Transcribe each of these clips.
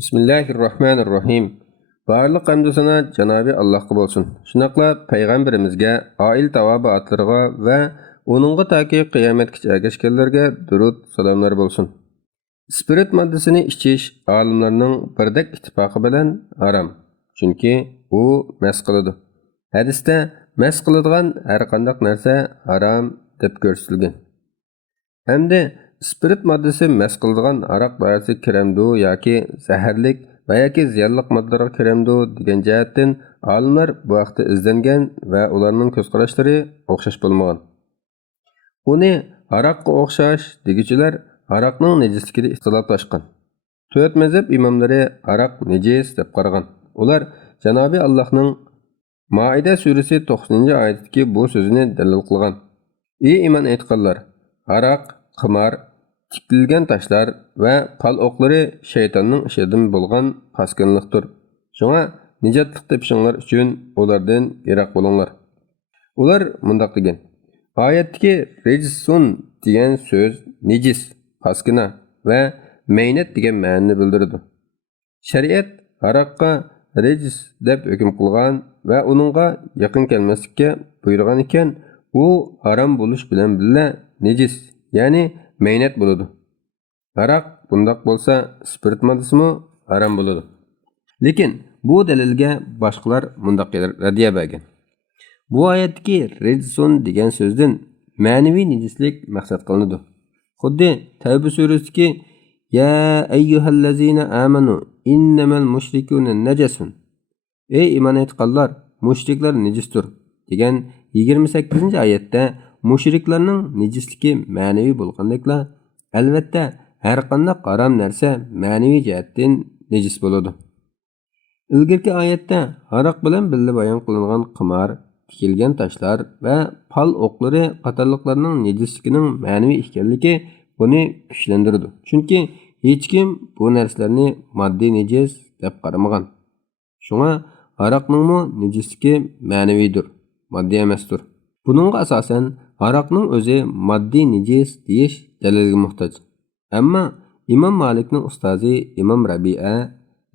Bismillahirrahmanirrahim. Barlıq hamd sana Cenab-ı Allah'a bolsun. Şunaqla Peygamberimizge, ail tavabi atlarga ve onunğa taki kıyametkiçe ergeçkenlerge durud salamlar bolsun. Spirit maddesini içiş alimlerinin birdek ittifaqı bilen haram. Çünkü u mest qılıdı. Hadiste mest qılıdığan her qandaq narsa haram deb ko'rsatilgan. Hamda spirit maddesi mast qiladigan aroq doirasi kiremdu yoki zaharlik va yoki ziyonli moddalarga kiremdu degan jihatdan olimlar bu vaqtda izlangan va ularning ko'z qarashlari o'xshash bo'lmagan. Uni aroqqa o'xshash degichilar aroqning nejisligida ixtiloflashgan. To'rt mazhab imomlari aroq nejis deb qaragan. Ular Janobi Allohning Maida surasi 90-oyatdagi bu so'zini dalil qilgan. Ey iymon etganlar, aroq, qimar, tikilgan taşlar ve pal oqlari şeytanning ishidan bo'lgan paskinlikdir. Shunga nijotlik tepishinglar uchun ulardan yiroq bo'linglar. Ular mundaq degan. Oyatdagi rejsun degan so'z nejis, paskina ve meynat degan ma'noni bildiradi. Shariat aroqqa rejis deb hukm qilgan va uningga yaqin kelmaslikka buyurgan ekan, u harom bo'lish bilan birga nejis, ya'ni meynat bo'ladi. Aroq bundaq bo'lsa, spirit moddasimi harom bo'ladi. Lekin bu dalilga boshqalar mundaq radiya bergan. Bu oyatdagi rejsun degan so'zdan ma'naviy nejislik maqsad qilinadi. Xuddi Tavba surasidagi ya ayyuhallazina amanu innamal mushrikuna najasun. Ey iymon etganlar, mushriklar nejisdir degan 28-oyatda mushriklarning nejisligi ma'naviy bo'lgandekla, albatta har qanday harom narsa ma'naviy jihatdan nejis bo'ladi. Ilgirki oyatda aroq bilan birga bayon qilingan qimar, tikilgan taşlar va pal o'qlari qatorliqlarning nejisligining ma'naviy ekanligi buni kuchlantirdi. Chunki hech kim bu narsalarni moddiy nejis deb qaramagan. Shunga aroqning nejisligi ma'naviydir, moddiy emasdir. Buningga asosan aroqning o'zi moddiy nejis deyish dalilga muhtoj. Ammo Imom Malikning ustozi Imom Rabi'a,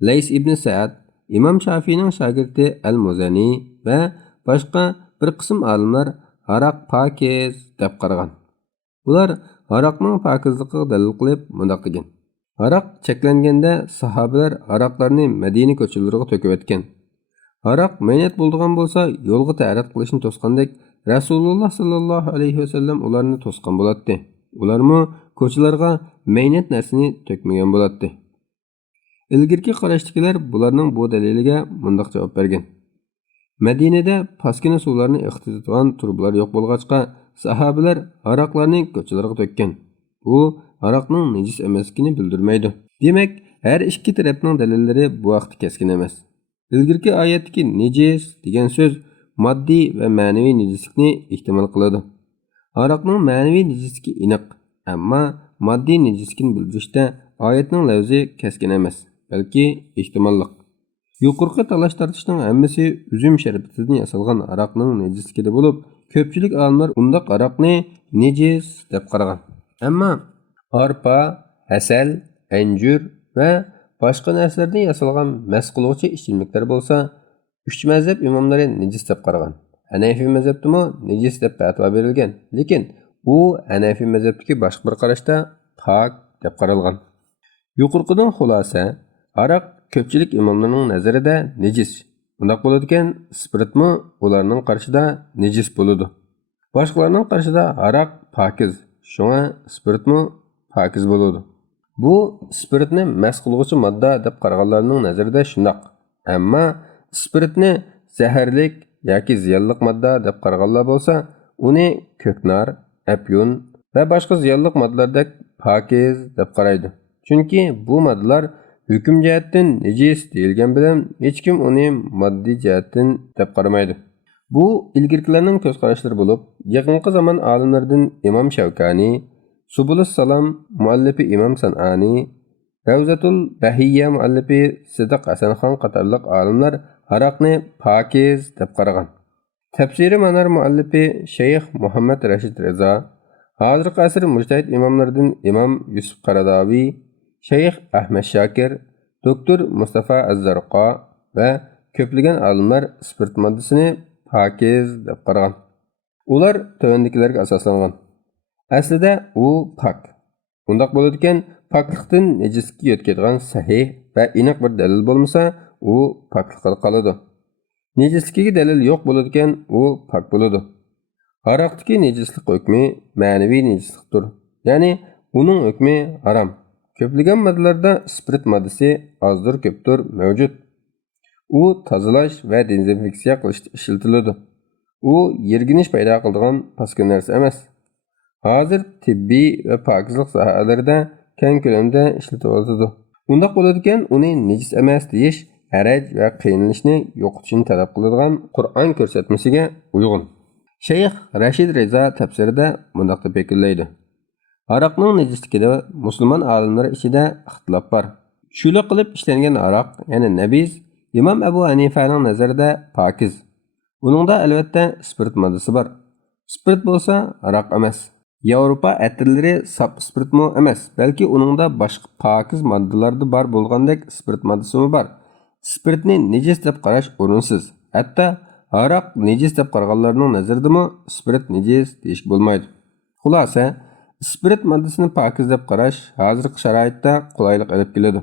Lays ibn Sa'd, Imom Shafiyning shogirdi Al-Muzani va boshqa bir qism olimlar aroq pokiz deb qaragan. Ular aroqning pokizligiga dalil qilib mundaq degan. Aroq cheklanganda sahobalar aroqlarni Madina ko'chalariga to'kib etgan. Aroq meynat bo'ldigan bo'lsa, yo'lga ta'rif qilishni to'sqandek Rasululloh sallallohu alayhi vasallam ularni to'sqan bo'ladi. Ularmi ko'chalarga meynat narsani to'kmagan bo'ladi. Ilgirki qarashdagilar bularning bu daliliga mundaq javob bergan. Madinada paskina suvlarni ixtitotgan turbalar yo'q bo'lg'achqa, sahobalar aroqlarni ko'chalarga to'kkan. Bu aroqning nejis emasligini bildirmaydi. Demak, har ikki tarafning dalillari bu vaqtda keskin emas. Ilgirki oyatdagi nejis degan so'z moddiy va ma'naviy nejislikni ehtimol qiladi. Aroqning ma'naviy nejisligi aniq, ammo moddiy nejislikni bildirishda oyatning lafzi keskin emas, balki ehtimolliq. Yuqorqi talash tortishning hammasi uzum sharbatidan yasalgan aroqning nejisligida bo'lib, ko'pchilik olimlar undaq aroqni nejis deb qaragan. Ammo arpa, asal, anjur va boshqa narsalardan yasalgan mast qiluvchi ichimliklar bo'lsa, uch mazhab imomlari nejis deb qaragan. Hanafi mazhabida nejis deb fatvo berilgan, lekin u Hanafi mazhabidagi boshqa bir qarashda pok deb qaralgan. Yuqorqidan xulosa, aroq ko'pchilik imomlarning nazarida nejis. Bundaq bo'ladigan spiritmi ularning qarshida nejis bo'ladi. Boshqalarning qarshida aroq pokiz, shunga spiritmi pokiz bo'ladi. Bu spiritni mast qiluvchi modda deb qaraganlarning nazarida shundoq. Ammo spiritni zaharlik yoki ziyonli modda deb qaraganlar bo'lsa, uni ko'knar, apyun va boshqa ziyonli moddalardek pokiz deb qaraydi. Chunki bu moddalar hukm jihatdan nejis deyilgan bilan hech kim uni moddiy jihatdan deb qaramaydi. Bu ilgirkilarning ko'z qarashlari bo'lib, yaqinqi zamon olimlaridan Imom Shavkani, Subulus Salam muallifi Imom San'ani, Ravzatul Bahiyya muallifi Sidiq Hasanxon qatorliq olimlar aroqni pokiz deb qaragan. Tafsiri Manar muallifi Shayx Muhammad Rashid Rizo, hozirgi asr mujtahid imomlardan Imom Yusuf Qaradaviy, Shayx Ahmad Shakir, Doktor Mustafa Az-Zarqa va ko'plagan olimlar spirt moddasini pokiz deb qaragan. Ular tovandikilarga asoslangan. Aslida u pok. Bundaq bo'ladi ekan, poklikdan nejislikka yetkazadigan sahih va aniq bir dalil bo'lmasa, u poklikqa qoladi. Nejisligiga dalil yo'q bo'ladi ekan, u pok bo'ladi. Aroqdagi nejislik hukmi ma'naviy nejislikdir. Ya'ni uning hukmi harom. Ko'plagan moddalarda spirit moddasi ozdir ko'pdir mavjud. U tozalash va dezinfeksiya qilishda ishlatiladi. U yerginish paydo qiladigan paskin narsa emas. Hozir tibbiy va pokizlik sohalarida keng ko'lamda ishlatiladi. Undaq bo'ladi ekan, uni nejis emas deyish haraj va qiynalishni yo'qotishni talab qiladigan Qur'on ko'rsatmasiga uyg'un. Shayx Rashid Reza tafsirida bundaq deb yakunlaydi. Aroqning nejisligida musulmon olimlar ichida ixtilof bor. Shula qilib ishlangan aroq, ya'ni nabiz, Imom Abu Hanifaning nazarida pokiz. Buningda albatta spirit moddasi bor. Spirit bo'lsa aroq emas. Yevropa atirlari sap spiritmi emas, balki uningda boshqa pokiz moddalarda bor bo'lgandek spirit moddasi bor. Spiritni nejis deb qarash o'rinsiz. Hatto aroq nejis deb qaraganlarning nazaridami spirit nejis deyish bo'lmaydi. Xulosa, spirit moddasini pokiz deb qarash hozirgi sharoitda qulaylik olib keladi.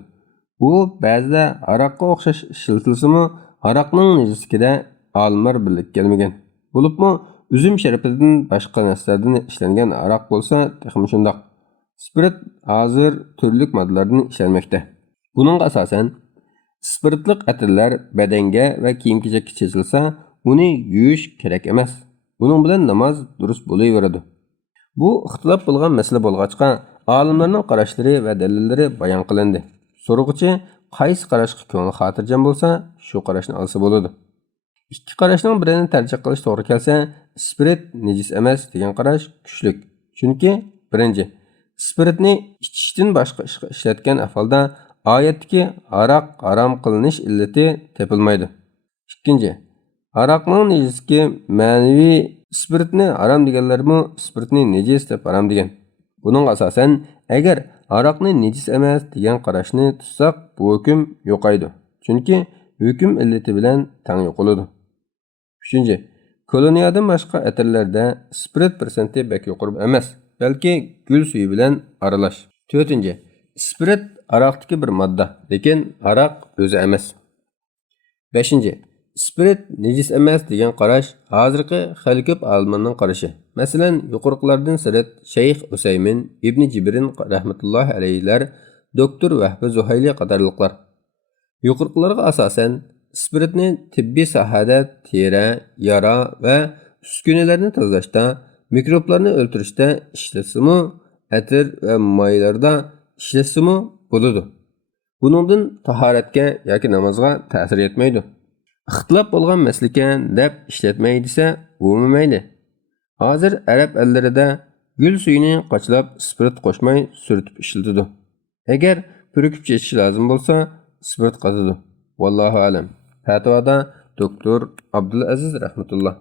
Bu ba'zida aroqqa o'xshash ishlatilsa-mu, aroqning nejisligida olimlar birlik kelmagan. Bo'libmi, üzüm şarapidan boshqa narsalardan ishlangan aroq bo'lsa, texmi shundoq. Spirit hozir turli moddalardan ishlanmoqda. Buning asosan spiritlik atirlar badanga va kiyim-kechakka chechilsa, uni yuvish kerak emas. Buning bilan namoz durust bo'laveradi. Bu ixtilof bo'lgan masala bo'lg'achqa, olimlarning qarashlari va dalillari bayon qilindi. So'rg'uchi qaysi qarashga ko'ngli xotirjam bo'lsa, shu qarashni olsa bo'ladi. Ikki qarashning birini tarjih qilish to'g'ri kelsa, spirit nejis emas degan qarash kuchlik. Chunki birinchi, spiritni ichishdan boshqa ishga ishlatgan ahvolda oyatdagi aroq harom qilinish illati topilmaydi. Ikkinchi, aroqning nejisligi ma'naviy, spiritni harom deganlarmi spiritni nejis deb harom degan. Buning asosan agar aroqni nejis emas degan qarashni tutsak, bu hukm yo'qaydi. Chunki hukm illati bilan tang yo'qoladi. Üçüncü, koloniyadan başqa atirlarda spirit persenti bek yuqori emas, balki gül suyu bilan aralash. Dördüncü, spirit aroqdagi bir modda, lekin aroq o'zi emas. Beshinchi, spirit nejis emas degan qarash hozirgi xali ko'p olimlarning qarashi. Masalan, yuqoriqilardan sirat Shayx Usaymin, Ibn Jibrin rahmatullohi alayhilar, doktor Vahbi Zuhayli qatorliqlar. Yuqoriqilarga asosan spiritni tibbiy sohada teri, yara va uskunalarni tozalashda, mikroblarni o'ldirishda ishlatsimi, atir va maylarda ishlatsimi bo'ladi. Buningdan tahoratga yoki namozga ta'sir etmaydi. Ixtilof bo'lgan masalakan deb ishlatmay desa, umumaydi. Hozir arab ellarida gul suyini qochlab spirit qo'shmay suritib ishlatadi. Agar purkib chechish lozim bo'lsa, spirit qatadi. Vallohu alam. Fatvoda doktor Abdulaziz rahmatulloh.